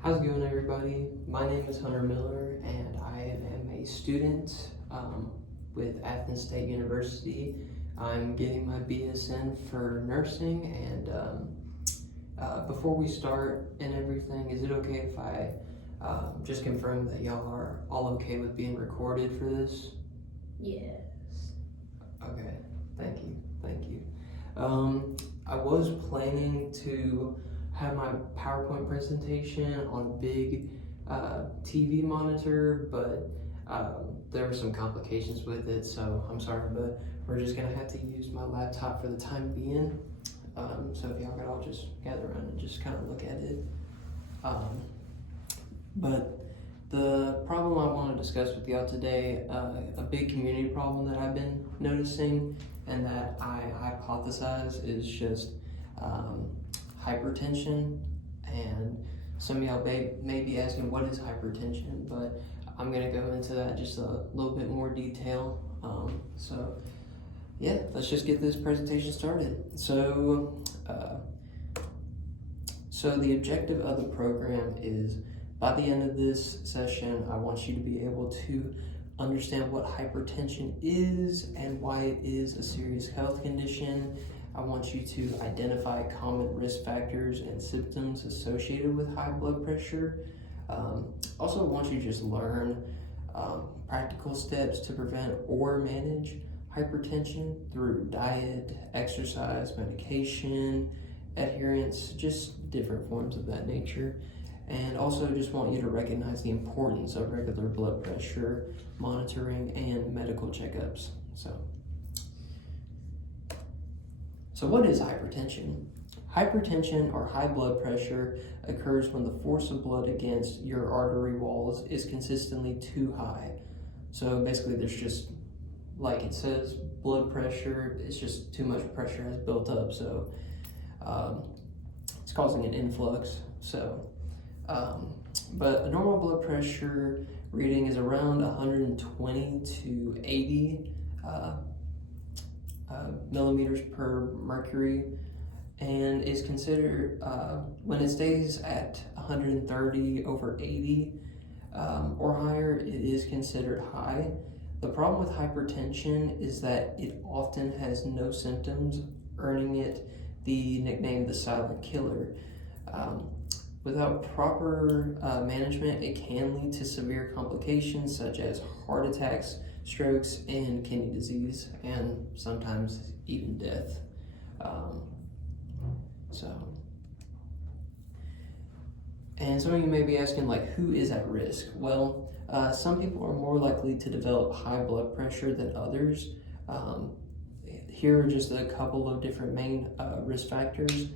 How's it going, everybody? My name is Hunter Miller, and I am a student with Athens State University. I'm getting my BSN for nursing, and before we start and everything, is it okay if I just confirm that y'all are all okay with being recorded for this? Yes. Okay, thank you. I was planning to have my PowerPoint presentation on a big TV monitor, but there were some complications with it, so I'm sorry, but we're just gonna have to use my laptop for the time being. So if y'all could all just gather around and just kind of look at it. But the problem I want to discuss with y'all today, a big community problem that I've been noticing and that I hypothesize is just hypertension. And some of y'all may be asking, what is hypertension? But I'm going to go into that just a little bit more detail. So yeah, let's just get this presentation started. So the objective of the program is, by the end of this session, I want you to be able to understand what hypertension is and why it is a serious health condition. I want you to identify common risk factors and symptoms associated with high blood pressure. Also, I want you to just learn practical steps to prevent or manage hypertension through diet, exercise, medication, adherence, just different forms of that nature. And also just want you to recognize the importance of regular blood pressure monitoring and medical checkups. So what is hypertension? Hypertension, or high blood pressure, occurs when the force of blood against your artery walls is consistently too high. So basically there's just, like it says, blood pressure, it's just too much pressure has built up. So it's causing an influx. But a normal blood pressure reading is around 120 to 80 millimeters per mercury, and is considered, when it stays at 130 over 80 or higher, it is considered high. The problem with hypertension is that it often has no symptoms, earning it the nickname the silent killer. Without proper management, it can lead to severe complications such as heart attacks, strokes, and kidney disease, and sometimes even death. And some of you may be asking, like, who is at risk? Well, some people are more likely to develop high blood pressure than others. Here are just a couple of different main risk factors.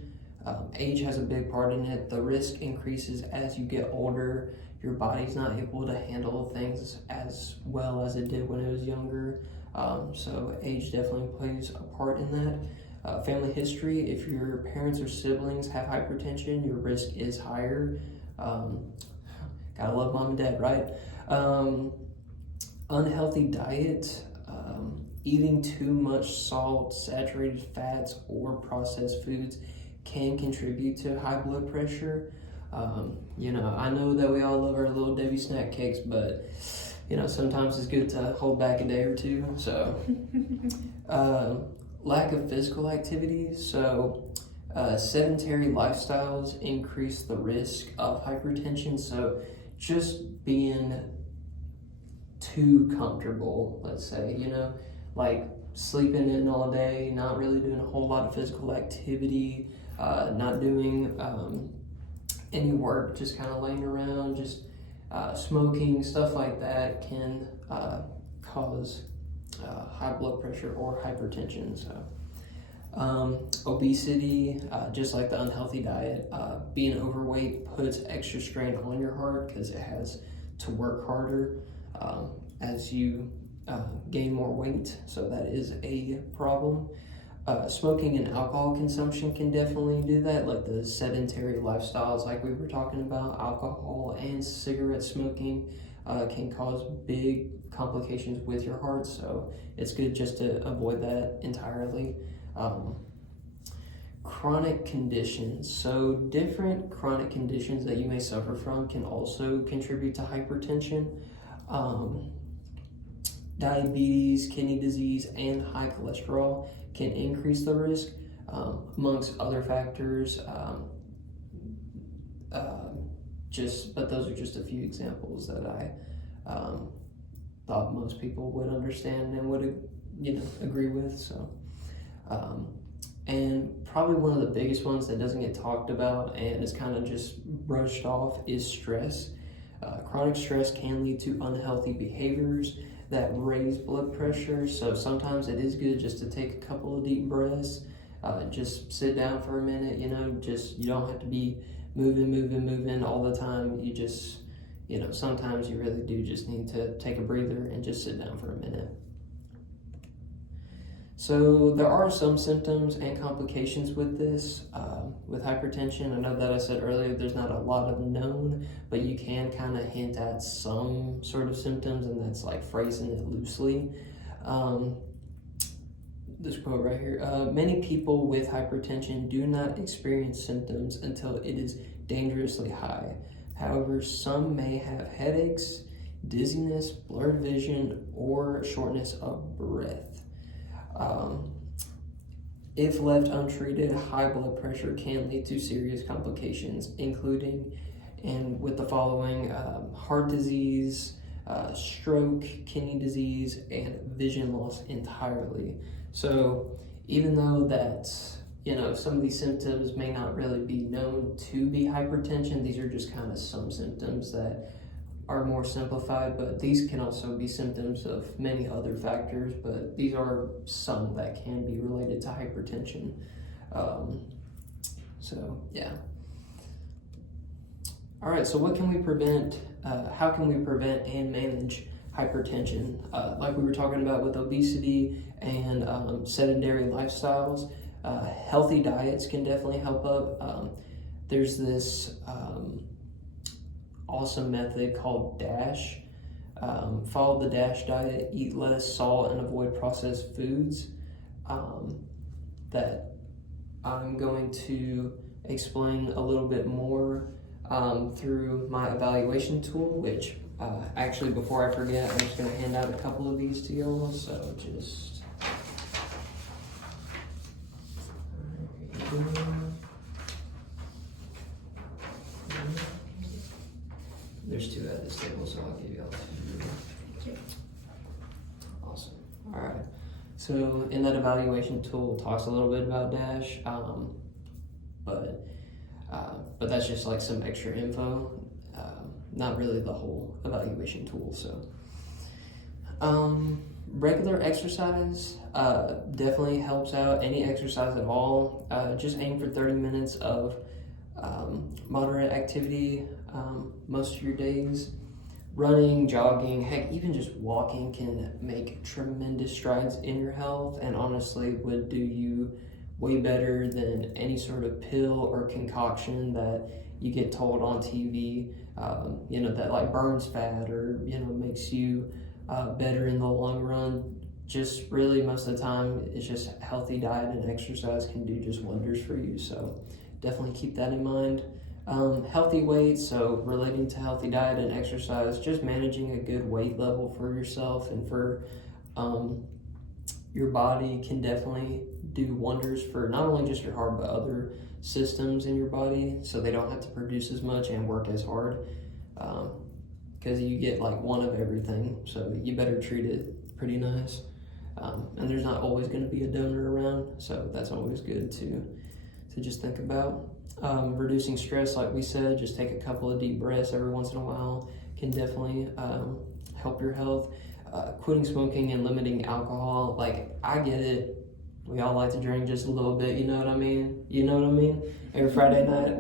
Age has a big part in it. The risk increases as you get older. Your body's not able to handle things as well as it did when it was younger. So age definitely plays a part in that. Family history, if your parents or siblings have hypertension, your risk is higher. Gotta love mom and dad, right? Unhealthy diet, eating too much salt, saturated fats, or processed foods can contribute to high blood pressure. I know that we all love our little Debbie snack cakes, but sometimes it's good to hold back a day or two. So lack of physical activity. So sedentary lifestyles increase the risk of hypertension. So just being too comfortable, let's say, like sleeping in all day, not really doing a whole lot of physical activity, not doing any work, just kind of laying around, just smoking, stuff like that can cause high blood pressure or hypertension. So obesity, just like the unhealthy diet, being overweight puts extra strain on your heart because it has to work harder as you gain more weight. So that is a problem. Smoking and alcohol consumption can definitely do that, like the sedentary lifestyles like we were talking about. Alcohol and cigarette smoking can cause big complications with your heart, so it's good just to avoid that entirely. Chronic conditions. So different chronic conditions that you may suffer from can also contribute to hypertension. Diabetes, kidney disease, and high cholesterol can increase the risk, amongst other factors. But those are just a few examples that I thought most people would understand and would, agree with. So, and probably one of the biggest ones that doesn't get talked about and is kind of just brushed off is stress. Chronic stress can lead to unhealthy behaviors that raise blood pressure. So sometimes it is good just to take a couple of deep breaths, just sit down for a minute, you don't have to be moving all the time. You just, sometimes you really do just need to take a breather and just sit down for a minute. So there are some symptoms and complications with this, with hypertension. I know that I said earlier there's not a lot of known, but you can kind of hint at some sort of symptoms, and that's like phrasing it loosely. This quote right here, many people with hypertension do not experience symptoms until it is dangerously high. However, some may have headaches, dizziness, blurred vision, or shortness of breath. If left untreated, high blood pressure can lead to serious complications, including, and with the following, heart disease, stroke, kidney disease, and vision loss entirely. So even though that, some of these symptoms may not really be known to be hypertension, these are just kind of some symptoms that are more simplified, but these can also be symptoms of many other factors, but these are some that can be related to hypertension. All right, so what can we prevent? How can we prevent and manage hypertension? Like we were talking about with obesity and sedentary lifestyles, healthy diets can definitely help up. There's this awesome method called DASH. Follow the DASH diet, eat less salt and avoid processed foods, that I'm going to explain a little bit more through my evaluation tool, which actually before I forget, I'm just going to hand out a couple of these to y'all. So just there's two at this table, so I'll give y'all two. Awesome. All right. So in that evaluation tool, it talks a little bit about DASH, but that's just like some extra info, not really the whole evaluation tool. So regular exercise definitely helps out. Any exercise at all. Just aim for 30 minutes of moderate activity most of your days. Running, jogging, heck, even just walking can make tremendous strides in your health, and honestly would do you way better than any sort of pill or concoction that you get told on TV, that like burns fat or, makes you better in the long run. Just really most of the time, it's just healthy diet and exercise can do just wonders for you. So definitely keep that in mind. Healthy weight, so relating to healthy diet and exercise, just managing a good weight level for yourself and for your body can definitely do wonders for not only just your heart but other systems in your body, so they don't have to produce as much and work as hard, because you get like one of everything, so you better treat it pretty nice. And there's not always going to be a donor around, so that's always good to just think about. Reducing stress, like we said, just take a couple of deep breaths every once in a while can definitely help your health. Quitting smoking and limiting alcohol, like I get it, we all like to drink just a little bit, you know what I mean, every Friday night,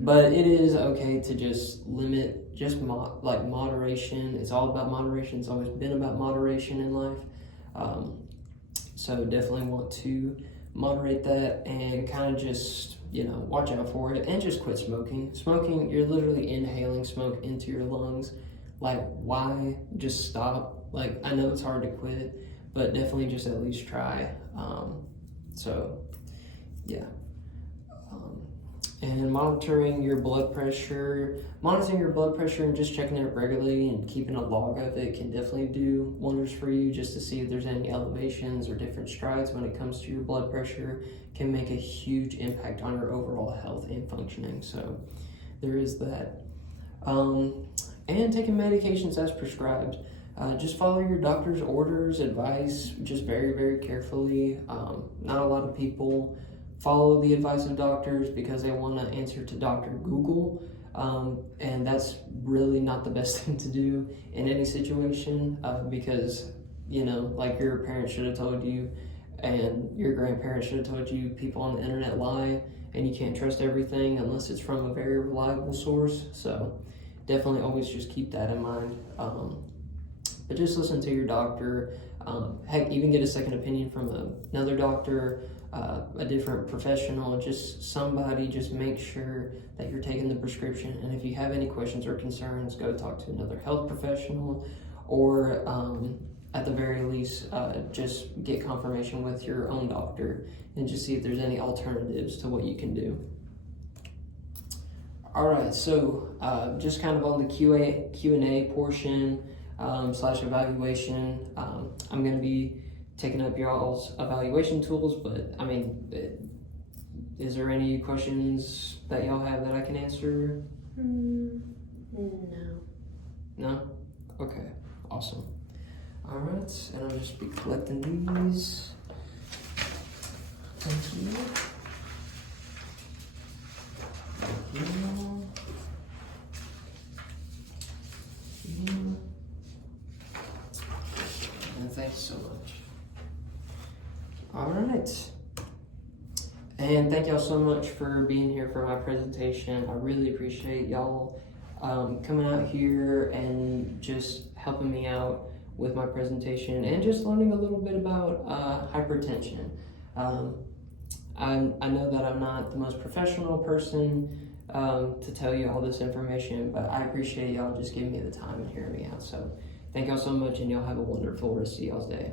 but it is okay to just limit, just moderation. It's all about moderation. It's always been about moderation in life, so definitely want to moderate that and kind of just watch out for it, and just quit smoking. You're literally inhaling smoke into your lungs. Like, why just stop? Like, I know it's hard to quit, but definitely just at least try. So yeah. And monitoring your blood pressure and just checking it regularly and keeping a log of it can definitely do wonders for you, just to see if there's any elevations or different strides when it comes to your blood pressure. Can make a huge impact on your overall health and functioning. So there is that. And taking medications as prescribed. Just follow your doctor's orders, advice, just very, very carefully. Not a lot of people follow the advice of doctors because they want to answer to Dr. Google, and that's really not the best thing to do in any situation, because, like your parents should have told you, and your grandparents should have told you, people on the internet lie, and you can't trust everything unless it's from a very reliable source. So definitely always just keep that in mind. But just listen to your doctor. Heck, even get a second opinion from another doctor, a different professional, just somebody. Just make sure that you're taking the prescription. And if you have any questions or concerns, go talk to another health professional, or at the very least, just get confirmation with your own doctor and just see if there's any alternatives to what you can do. All right, so just kind of on the Q&A portion / evaluation, I'm going to be taking up y'all's evaluation tools, but I mean, is there any questions that y'all have that I can answer? No. No? Okay, awesome. All right, and I'll just be collecting these. Thank you. Thank you. And thank you so much. All right. And thank y'all so much for being here for my presentation. I really appreciate y'all coming out here and just helping me out with my presentation and just learning a little bit about hypertension. I know that I'm not the most professional person to tell you all this information, but I appreciate y'all just giving me the time and hearing me out. So thank y'all so much, and y'all have a wonderful rest of y'all's day.